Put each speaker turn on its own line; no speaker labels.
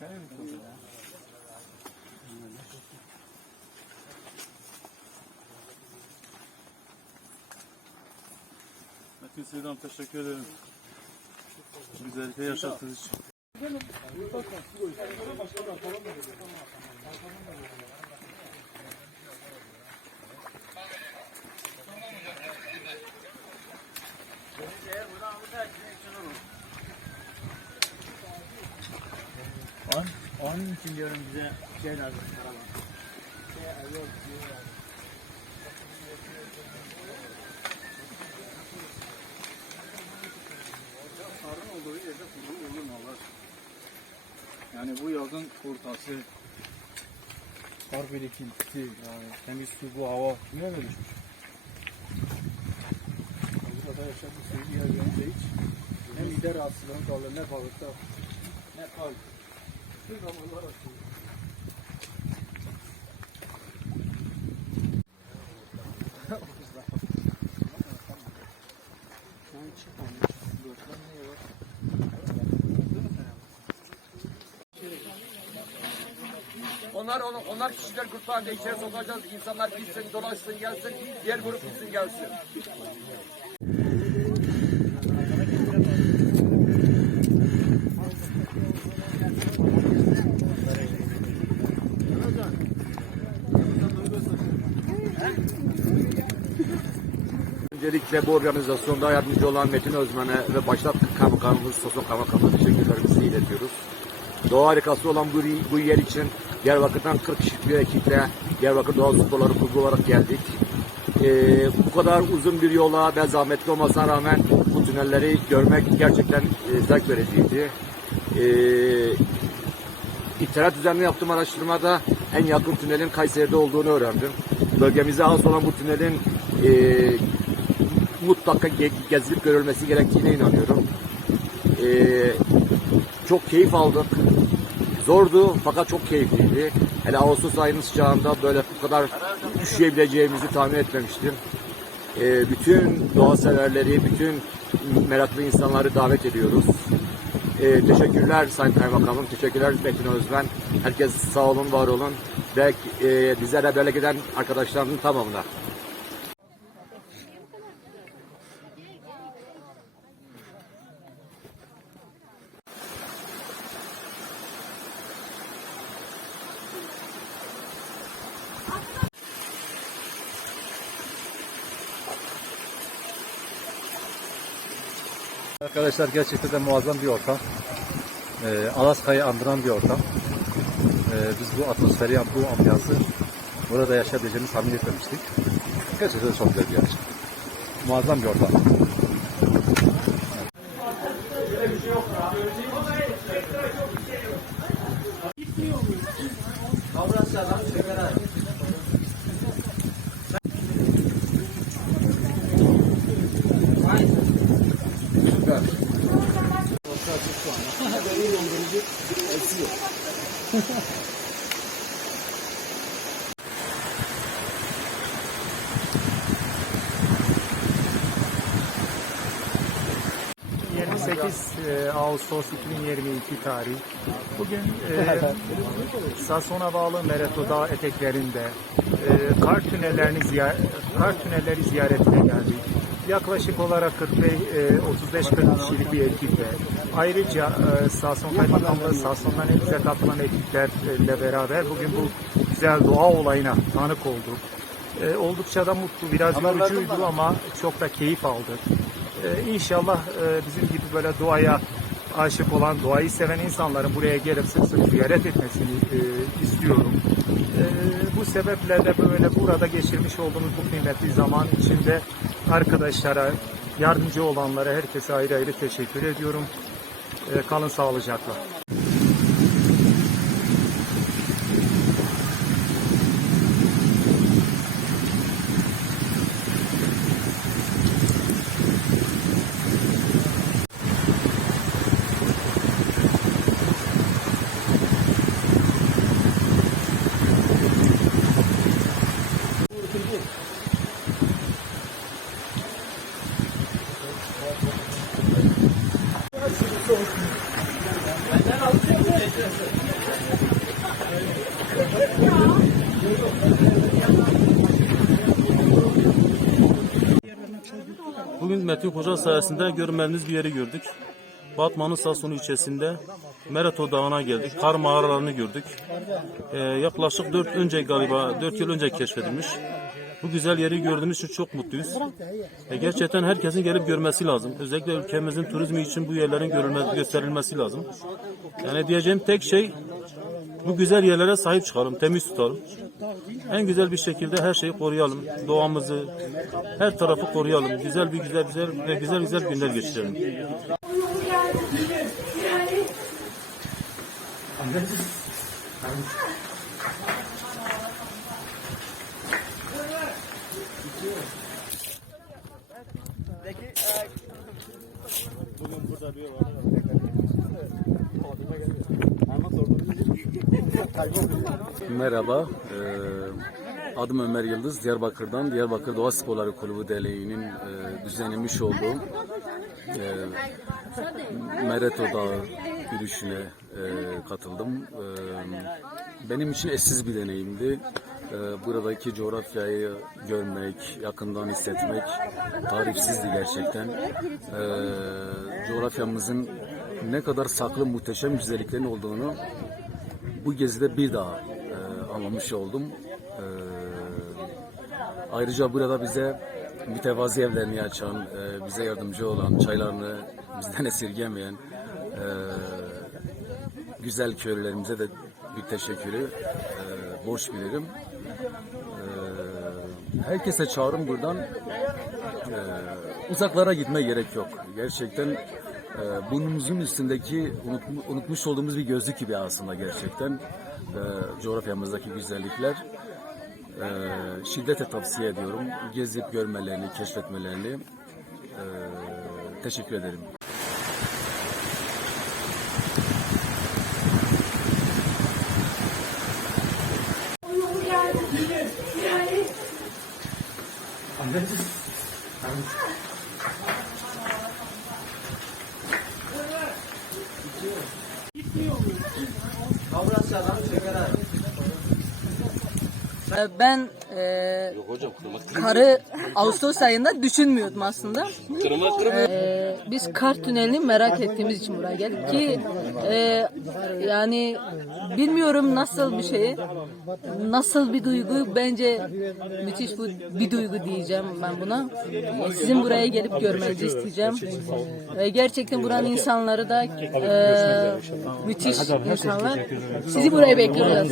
Metin Seydam teşekkür ederim. Güzellikle yaşattığınız için.
Onun için diyorum bize şey lazım. Şey.
Karın olduğu yerde kuru olur? Yani bu yazın ortası kar birikintisi yani temiz su bu hava niye böyle düşmüş? Burada yaşadığı suyu yerlerinde hiç ne mide rahatsızlığını kalır ne balıkta ne kalp. Bir zamanlar açıyor.
Onlar onlar, onlar kişiler kurtardı içeri sokacağız. İnsanlar gitsin, dolaşsın, gelsin. Diğer grup gitsin, gelsin. Öncelikle bu organizasyonda yardımcı olan Metin Özmen'e ve başta kaymakamımız, Sosyal Kaymakamı'na teşekkürlerimizi iletiyoruz. Doğa harikası olan bu, bu yer için Diyarbakır'dan 40 kişilik bir ekiple Diyarbakır Doğa Sporları Kulübü olarak geldik. Ee, bu kadar uzun bir yola ve zahmetli olmasına rağmen bu tünelleri görmek gerçekten e, zevk vericiydi. Ee, İttihat üzerine yaptığım araştırmada en yakın tünelin Kayseri'de olduğunu öğrendim. Bölgemize has olan bu tünelin e, mutlaka ge- gezilip görülmesi gerektiğine inanıyorum. E, çok keyif aldık. Zordu fakat çok keyifliydi. Hele Ağustos ayının sıcağında böyle bu kadar üşüyebileceğimizi tahmin etmemiştim. E, bütün doğa severleri, bütün meraklı insanları davet ediyoruz. E, teşekkürler Sayın Kaymakamım, teşekkürler Metin Özben. Herkes sağ olun, var olun ve e, bizlere böyle giden arkadaşlarımın tamamına.
Arkadaşlar gerçekten de muazzam bir ortam. Ee, Alaska'yı andıran bir ortam. Ee, biz bu atmosferi, bu ambiyansı burada yaşayabileceğimizi tahmin etmemiştik. Gerçekten çok güzel bir yer. Muazzam bir ortam.
Ee, 28 e, Ağustos 2022 tarihi. Bugün e, Sason'a bağlı Mereto Dağ eteklerinde e, kar tünellerini ziyaret kar tünelleri ziyaretine geldik. Yaklaşık olarak 45 e, 35-40 kişilik bir ekiple. Ayrıca e, Sason Kaymakamlığı, Sason'dan bize katılan ekiplerle beraber bugün bu güzel doğa olayına tanık olduk. E, oldukça da mutlu, biraz yorucuydu ama çok da keyif aldık. Ee, inşallah e, bizim gibi böyle doğaya aşık olan, doğayı seven insanların buraya gelip sık sık ziyaret etmesini e, istiyorum. E, bu sebeple de böyle burada geçirmiş olduğumuz bu kıymetli zaman içinde arkadaşlara, yardımcı olanlara herkese ayrı ayrı teşekkür ediyorum. E, kalın sağlıcakla.
Bugün Metin Hoca sayesinde görmediğiniz bir yeri gördük. Batman'ın Sasonu ilçesinde Merato Dağı'na geldik. Kar mağaralarını gördük. Ee, yaklaşık 4 önce galiba 4 yıl önce keşfedilmiş. Bu güzel yeri gördüğümüz için çok mutluyuz. E, gerçekten herkesin gelip görmesi lazım. Özellikle ülkemizin turizmi için bu yerlerin görülmesi, gösterilmesi lazım. Yani diyeceğim tek şey bu güzel yerlere sahip çıkalım, temiz tutalım. En güzel bir şekilde her şeyi koruyalım. Doğamızı, her tarafı koruyalım. Güzel bir güzel güzel ve güzel güzel günler geçirelim.
Merhaba, eee, adım Ömer Yıldız. Diyarbakır'dan Diyarbakır Doğa Sporları Kulübü Derneği'nin eee, düzenlemiş olduğu eee Mereto Dağı yürüyüşüne eee, katıldım. Benim için eşsiz bir deneyimdi. Eee, buradaki coğrafyayı görmek, yakından hissetmek tarifsizdi gerçekten. Coğrafyamızın ne kadar saklı muhteşem güzelliklerin olduğunu bu gezide bir daha e, anlamış oldum. E, ayrıca burada bize mütevazi evlerini açan, e, bize yardımcı olan, çaylarını bizden esirgemeyen e, güzel köylülerimize de bir teşekkürü e, borç bilirim. E, herkese çağrım buradan e, uzaklara gitme gerek yok. Gerçekten e, burnumuzun üstündeki unut- unutmuş olduğumuz bir gözlük gibi aslında gerçekten e, coğrafyamızdaki güzellikler. E, şiddetle tavsiye ediyorum. Gezip görmelerini, keşfetmelerini. E, teşekkür ederim.
Ee, Ben e, karı Ağustos ayında düşünmüyordum aslında. Ee, biz kar tünelini merak ettiğimiz için buraya geldik ki e, yani bilmiyorum nasıl bir şey, nasıl bir duygu bence müthiş bu bir duygu diyeceğim ben buna. Ee, Sizin buraya gelip görmenizi isteyeceğim. Ve gerçekten buranın insanları da e, müthiş insanlar. Sizi buraya bekliyoruz.